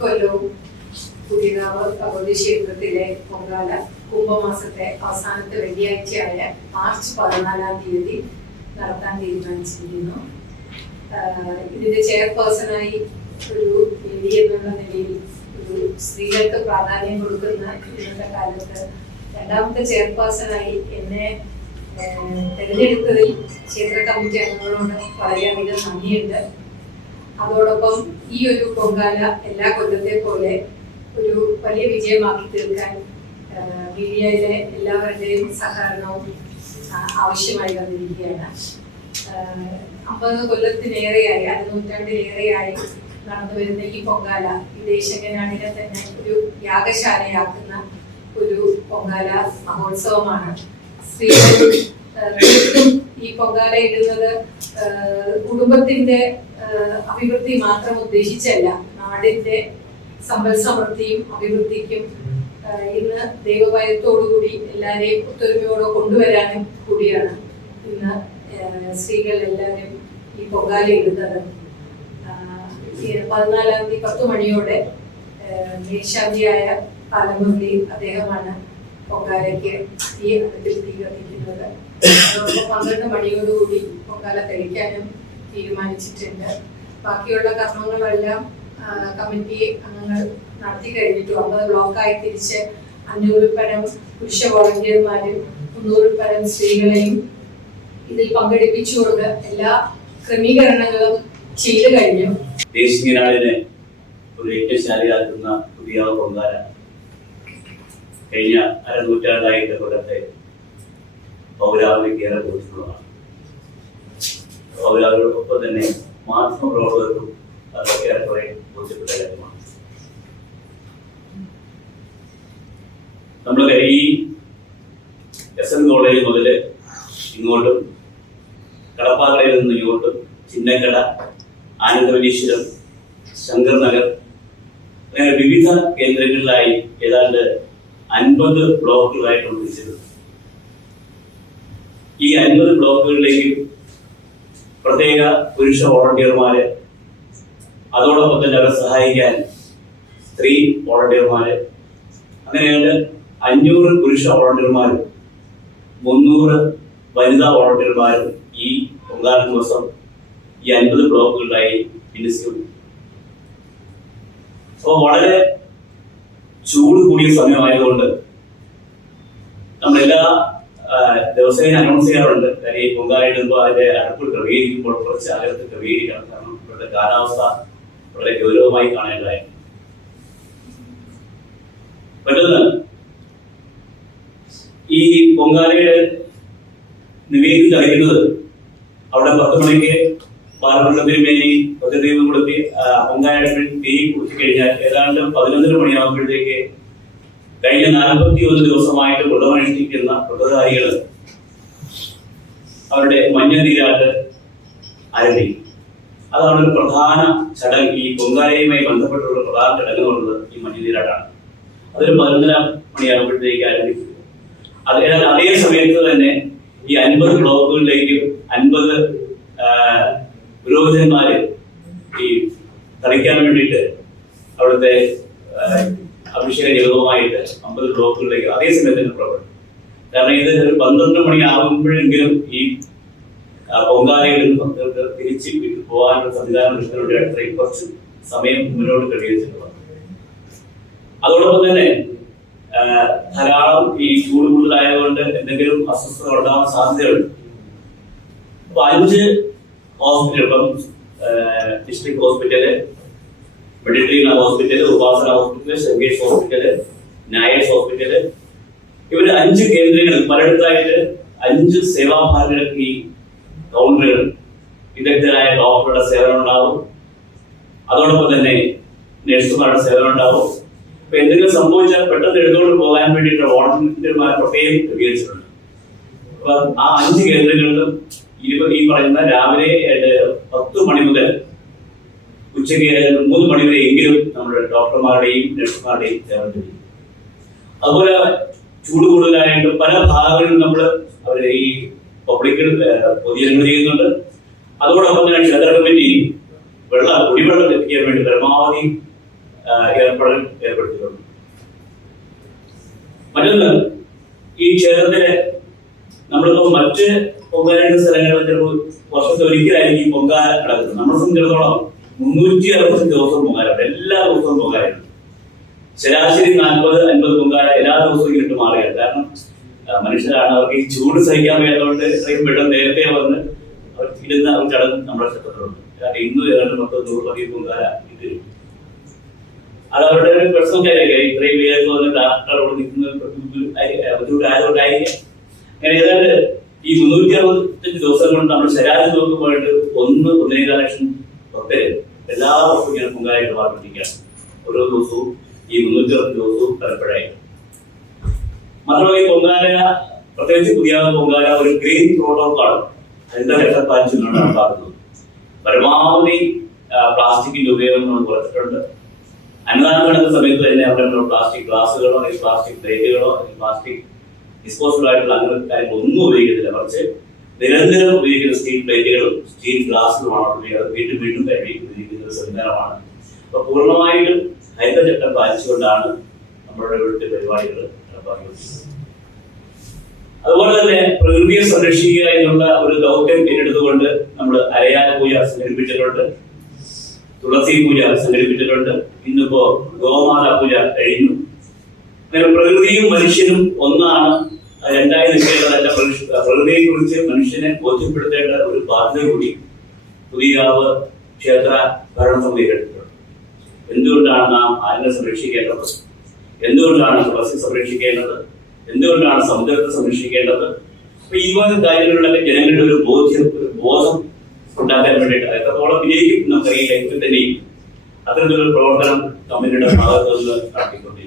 ഇക്കൊല്ലവും പുതിയതാവ് ഭഗവതി ക്ഷേത്രത്തിലെ പൊങ്കാല കുംഭമാസത്തെ അവസാനത്തെ വെള്ളിയാഴ്ചയായ മാർച്ച് പതിനാലാം തീയതി നടത്താൻ തീരുമാനിച്ചിരിക്കുന്നു. ഇതിന്റെ ചെയർപേഴ്സണായി ഒരു ലേഡി എന്നുള്ള നിലയിൽ ഒരു സ്ത്രീകൾക്ക് പ്രാധാന്യം കൊടുക്കുന്ന ഇന്നത്തെ കാലത്ത് രണ്ടാമത്തെ ചെയർപേഴ്സണായി എന്നെ തെരഞ്ഞെടുത്തതിൽ ക്ഷേത്ര കമ്മിറ്റി അംഗങ്ങളോട് വളരെയധികം നന്ദിയുണ്ട്. അതോടൊപ്പം ഈ ഒരു പൊങ്കാല എല്ലാ കൊല്ലത്തെ പോലെ ഒരു വലിയ വിജയമാക്കി തീർക്കാൻ മീഡിയയിലെ എല്ലാവരുടെയും സഹകരണവും ആവശ്യമായി വന്നിരിക്കുകയാണ്. അമ്പത് കൊല്ലത്തിലേറെയായി അര നൂറ്റാണ്ടിലേറെയായി നടന്നു വരുന്ന ഈ പൊങ്കാല ഈ തന്നെ ഒരു യാഗശാലയാക്കുന്ന ഒരു പൊങ്കാല മഹോത്സവമാണ്. സ്ത്രീകൾ ഈ പൊങ്കാല ഇടുന്നത് കുടുംബത്തിന്റെ അഭിവൃദ്ധി മാത്രം ഉദ്ദേശിച്ചല്ല. നാടിന്റെ സമ്പൽ സമൃദ്ധിയും അഭിവൃദ്ധിക്കും ഇന്ന് ദൈവഭയത്തോടുകൂടി എല്ലാവരെയും ഒത്തൊരുമയോടെ കൊണ്ടുവരാനും കൂടിയാണ് ഇന്ന് സ്ത്രീകൾ എല്ലാവരും ഈ പൊങ്കാല ഇടുന്നത്. പതിനാലാം തീയതി പത്ത് മണിയോടെ മേശാന്തിയായ പാലമുരളി അദ്ദേഹമാണ് പൊങ്കാലയ്ക്ക് ഈ അടുത്തിൽ തീ കത്തിക്കുന്നത് പന്ത്രണ്ട് മണിയോടുകൂടി പൊങ്കാല കഴിക്കാനും തീരുമാനിച്ചിട്ടുണ്ട്. ബാക്കിയുള്ള കർമ്മങ്ങളെല്ലാം കമ്മിറ്റി അംഗങ്ങൾ നടത്തി കഴിഞ്ഞിട്ടു. അമ്പത് ബ്ലോക്കായി തിരിച്ച് അഞ്ഞൂറിൽ പരം പുരുഷ വോളണ്ടിയർമാരും മുന്നൂറിൽ പരം സ്ത്രീകളെയും ഇതിൽ പങ്കെടുപ്പിച്ചുകൊണ്ട് എല്ലാ ക്രമീകരണങ്ങളും ചെയ്തു കഴിഞ്ഞു. ദേശീയ നാടിനെ ഒരു പുതിയ പൊങ്കാല കഴിഞ്ഞ അരനൂറ്റാണ്ടായിട്ട് കൊല്ലത്തെ പൗരാവലിക്ക് ഏറെ കൊടുത്തിട്ടുള്ളതാണ് പൗരാവലിയോടൊപ്പം തന്നെ മാധ്യമപ്രവർത്തകർക്കും അതൊക്കെ ഏറെക്കുറെ ബോധ്യപ്പെട്ട കാര്യമാണ്. നമ്മുടെ ഈ എസ് എൻ കോളേജ് മുതൽ ഇങ്ങോട്ടും കടപ്പാക്കടയിൽ നിന്ന് ഇങ്ങോട്ടും ചിന്നക്കട ആനന്ദവനീശ്വരം ശങ്കർ നഗർ അങ്ങനെ വിവിധ കേന്ദ്രങ്ങളിലായി ഏതാണ്ട് അൻപത് ബ്ലോക്കുകളായിട്ടാണ് തിരിച്ചത് ഈ അൻപത് ബ്ലോക്കുകളിലേക്ക് പ്രത്യേക പുരുഷ വോളണ്ടിയർമാര്. അതോടൊപ്പം തന്നെ അവരെ സഹായിക്കാൻ സ്ത്രീ വോളണ്ടിയർമാര്. അങ്ങനെയാണ് അഞ്ഞൂറ് പുരുഷ വോളണ്ടിയർമാരും മുന്നൂറ് വനിതാ വോളണ്ടിയർമാരും ഈ പൊങ്കാല ദിവസം ഈ അൻപത് ബ്ലോക്കുകളിലായി വിന്യസിക്കുന്നു. അപ്പോൾ വളരെ ചൂട് കൂടിയ സമയമായതുകൊണ്ട് നമ്മളെല്ലാ ആ, ദിവസവും അനൗൺസ് ചെയ്യാറുണ്ട്. കാര്യം ഈ പൊങ്കാലിടുമ്പോൾ അതിന്റെ അടുപ്പ് ക്രമീകരിക്കുമ്പോൾ കുറച്ച് അകലത്ത് ക്രമീകരിക്കണം. കാരണം ഇവരുടെ കാലാവസ്ഥ വളരെ ഗൗരവമായി കാണേണ്ടതായി. പറ്റുന്ന ഈ പൊങ്കാലയുടെ നിവേദി കളിക്കുന്നത് അവിടെ പത്ത് മണിക്ക് ബാലമണ്ഡലത്തിനുമേനി പ്രതിദൈവം കൊടുത്തി പൊങ്കാലയുടെ തീ കുറിച്ച് കഴിഞ്ഞാൽ ഏതാണ്ട് പതിനൊന്നര മണിയാകുമ്പോഴത്തേക്ക് കഴിഞ്ഞ നാൽപ്പത്തി ഒന്ന് ദിവസമായിട്ട് വ്രതമനുഷ്ഠിക്കുന്ന വ്രതധാരികൾ അവരുടെ മഞ്ഞനീരാട്ട് അരടി. അതാണ് ഒരു പ്രധാന ചടങ്ങ്. ഈ പൊങ്കാലയുമായി ബന്ധപ്പെട്ടുള്ള പ്രധാന ചടങ്ങുകളുള്ളത് ഈ മഞ്ഞ നീരാട്ടാണ് അതൊരു പതിനൊന്നര മണിയാകുമ്പോഴത്തേക്ക് ആരംഭിക്കുന്നു. അത് അതേ സമയത്ത് തന്നെ ഈ അൻപത് ബ്ലോക്കുകളിലേക്കും അൻപത് പുരോഹിതന്മാര് ഈ കളിക്കാൻ വേണ്ടിയിട്ട് അവിടുത്തെ അഭിഷേക ജലവുമായിട്ട് അമ്പത് ബ്ലോക്കുകളിലേക്ക് അതേ സമയത്ത് തന്നെ പുറപ്പെടും കാരണം ഇത് ഒരു പന്ത്രണ്ട് മണി ആകുമ്പോഴെങ്കിലും ഈ പൊങ്കാലയിൽ ഭക്തർക്ക് തിരിച്ച് വീട്ടിൽ പോകാനുള്ള സംവിധാനം കൃഷ്ണനോട് അത്രയും കുറച്ച് സമയം മുന്നോട്ട് ക്രമീകരിച്ചിട്ടുള്ളത് അതോടൊപ്പം തന്നെ ധാരാളം ഈ ചൂട് കൂടുതലായതുകൊണ്ട് എന്തെങ്കിലും അസ്വസ്ഥത ഉണ്ടാവാൻ സാധ്യതയുണ്ട്. അപ്പൊ അഞ്ച് ഹോസ്പിറ്റൽ ഇപ്പം district hospital Meditrina hospital Upasana hospital Sankesh hospital Nayas hospital. ഇവർ അഞ്ച് കേന്ദ്രങ്ങൾ പലയിടത്തായിട്ട് അഞ്ച് സേവാഭാരതികൾക്ക് ഈ കൗണ്ടറുകൾ വിദഗ്ധരായ ഡോക്ടറുടെ സേവനം ഉണ്ടാവും അതോടൊപ്പം തന്നെ നഴ്സുമാരുടെ സേവനം ഉണ്ടാവും അപ്പൊ എന്തെങ്കിലും സംഭവിച്ചാൽ പെട്ടെന്ന് എടുത്തുകൊണ്ട് പോകാൻ വേണ്ടിയിട്ട് വോളണ്ടിയർമാരെ പ്രത്യേകം ക്രമീകരിച്ചിട്ടുണ്ട് അപ്പൊ ആ അഞ്ച് കേന്ദ്രങ്ങളിലും ഇരുപത് ഈ പറയുന്ന രാവിലെ പത്ത് മണി മുതൽ ഉച്ചയ്ക്ക് മൂന്ന് മണിവരെ എങ്കിലും നമ്മുടെ ഡോക്ടർമാരുടെയും നഴ്സുമാരുടെയും സേവനം ലഭിക്കും അതുപോലെ ചൂട് കൂടുതലായിട്ട് പല ഭാഗങ്ങളിലും നമ്മൾ അവർ ഈ പബ്ലിക്കിൽ പൊതുജനങ്ങൾ ചെയ്യുന്നുണ്ട്. അതോടൊപ്പം തന്നെ ക്ഷേത്ര കമ്മിറ്റി വെള്ളം കുടിവെള്ളം ലഭിക്കാൻ വേണ്ടി പരമാവധി ഏർപ്പെടൽ ഏർപ്പെടുത്തിയിട്ടുണ്ട്. മറ്റൊന്ന് ഈ ക്ഷേത്രത്തിലെ നമ്മളിപ്പോ മറ്റ് പൊങ്കാലയുടെ സ്ഥലങ്ങളിൽ ചിലപ്പോൾ വർഷത്തിൽ ഒരിക്കലായിരിക്കും പൊങ്കാല നടക്കുന്നത്. നമ്മളെ സംബന്ധിച്ചിടത്തോളം മുന്നൂറ്റി അറുപത്തി ദിവസം പൊങ്കാലുണ്ട് എല്ലാ ദിവസവും പൊങ്കാലുണ്ട് ശരാശരി നാൽപ്പത് അൻപത് പൊങ്കാല എല്ലാ ദിവസവും ഇട്ട് മാറുകയാണ്. കാരണം മനുഷ്യരാണ് അവർക്ക് ഈ ചൂട് സഹിക്കാൻ വയ്യാത്തതുകൊണ്ട് ഇത്രയും പെട്ടെന്ന് നേരത്തെ വന്ന് അവർ ഇടുന്ന ഒരു ചടങ്ങ് നമ്മുടെ ക്ഷേത്രത്തിലുണ്ട് കാരണം ഇന്ന് ഏതാണ്ട് മൊത്തം നൂറുപതി പൊങ്കാല ഇത്. അത് അവരുടെ ഒരു കാര്യമായി ഇത്രയും വേഗം വന്ന് ഡാക്ടർ അവിടെ നിൽക്കുന്ന ബുദ്ധിമുട്ടായതുകൊണ്ടായിരിക്കും. അങ്ങനെ ഏതാണ്ട് ഈ മുന്നൂറ്റി അറുപത്തഞ്ച് ദിവസം കൊണ്ട് നമ്മൾ ശരാശരി നോക്കുമ്പോഴായിട്ട് ഒന്ന് ഒന്നേകാല ലക്ഷം ഭക്തര്. എല്ലാ വർഷവും ഇങ്ങനെ പൊങ്കാലായിട്ട് മാറിപ്പിടിക്കുകയാണ് ഓരോ ദിവസവും ഈ മുന്നൂറ്റി അറുപത് ദിവസവും പലപ്പോഴായി മാത്രമല്ല ഈ പൊങ്കാല പ്രത്യേകിച്ച് പുതിയ പൊങ്കാല ഒരു ഗ്രീൻ പ്രോട്ടോകോൾ അതിന്റെ ഘട്ടം പാലിച്ചുകൊണ്ടാണ് നടപ്പാക്കുന്നത് പരമാവധി പ്ലാസ്റ്റിക്കിന്റെ ഉപയോഗം നമ്മൾ കുറച്ചിട്ടുണ്ട്. അന്നദാനം നടക്കുന്ന സമയത്ത് തന്നെ അവിടെ പ്ലാസ്റ്റിക് ഗ്ലാസുകളോ അല്ലെങ്കിൽ പ്ലാസ്റ്റിക് പ്ലേറ്റുകളോ അല്ലെങ്കിൽ പ്ലാസ്റ്റിക് ഡിസ്പോസിബിൾ ആയിട്ടുള്ള അങ്ങനത്തെ കാര്യങ്ങൾ ഒന്നും ഉപയോഗിക്കുന്നില്ല മറിച്ച് നിരന്തരം ഉപയോഗിക്കുന്ന സ്റ്റീൽ പ്ലേറ്റുകളും സ്റ്റീൽ ഗ്ലാസുകളുമാണ് ഉപയോഗിക്കുന്നത് വീണ്ടും വീണ്ടും ഉപയോഗിക്കുന്ന ഒരു സംവിധാനമാണ് അപ്പൊ പൂർണമായിട്ടും ഹരിതചട്ടം പാലിച്ചുകൊണ്ടാണ് നമ്മുടെ ഇവിടുത്തെ പരിപാടികൾ നടപ്പാക്കുന്നത് അതുപോലെ തന്നെ പ്രകൃതിയെ സംരക്ഷിക്കുക എന്നുള്ള ഒരു ദൗത്യം ഏറ്റെടുത്തുകൊണ്ട് നമ്മൾ അരയാല പൂജ സംഘടിപ്പിച്ചിട്ടുണ്ട്. തുളസി പൂജ സംഘടിപ്പിച്ചിട്ടുണ്ട്. ഇന്നിപ്പോ ഗോമാത പൂജ കഴിഞ്ഞു. അങ്ങനെ പ്രകൃതിയും മനുഷ്യനും ഒന്നാണ്. രണ്ടായി നിൽക്കേണ്ടതല്ല പ്രകൃതിയെ കുറിച്ച് മനുഷ്യനെ ബോധ്യപ്പെടുത്തേണ്ട ഒരു ബാധ്യത കൂടി പുതിയാവ് ക്ഷേത്ര ഭരണസമിതി എടുത്തിട്ടുണ്ട് എന്തുകൊണ്ടാണ് നാം ആരിനെ സംരക്ഷിക്കേണ്ടത്? എന്തുകൊണ്ടാണ് തുളസി സംരക്ഷിക്കേണ്ടത്? എന്തുകൊണ്ടാണ് സമുദ്രത്തെ സംരക്ഷിക്കേണ്ടത്? അപ്പൊ ഈ വക കാര്യങ്ങളിലൊക്കെ ജനങ്ങളുടെ ഒരു ബോധ്യം ബോധം ഉണ്ടാക്കാൻ വേണ്ടിയിട്ട് എത്രത്തോളം വിജയിക്കും നമുക്കറിയില്ല. എങ്കിൽ തന്നെയും അത്തരത്തിലൊരു പ്രവർത്തനം കമ്പനിയുടെ ഭാഗത്തുനിന്ന് നടത്തിക്കൊണ്ട്